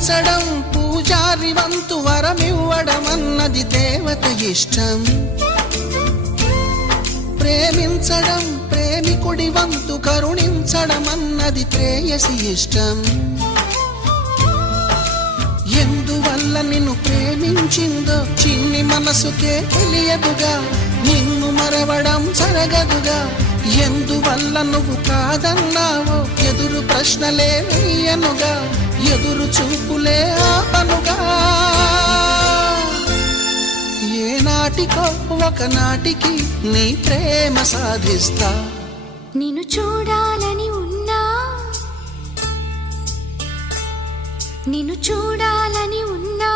పూజించడం పూజారి వంతు వరమివ్వడం అన్నది దేవత ఇష్టం. ప్రేమించడం ప్రేమికుడి వంతు కరుణించడం అన్నది ప్రేయసి ఇష్టం. ఎందువల్ల నిన్ను ప్రేమించిందో చిన్ని మనసుకే తెలియదుగా, నిన్ను మరవడం జరగదుగా. ఎందువల్ల నువ్వు కాదన్నావో ఎదురు ప్రశ్నలే వేయనుగా, ఎదురు చూపులే ఆపనుగా. ఏనాటికో ఒకనాటికి నీ ప్రేమ సాధిస్తా. నిన్ను చూడాలని ఉన్నా, నిన్ను చూడాలని ఉన్నా